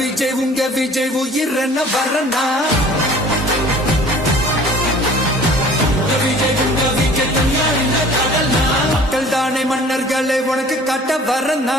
விஜய் உங்க விஜய் உயிரன வரனா மக்கள் தானே மன்னர்களை உனக்கு கட்ட வரனா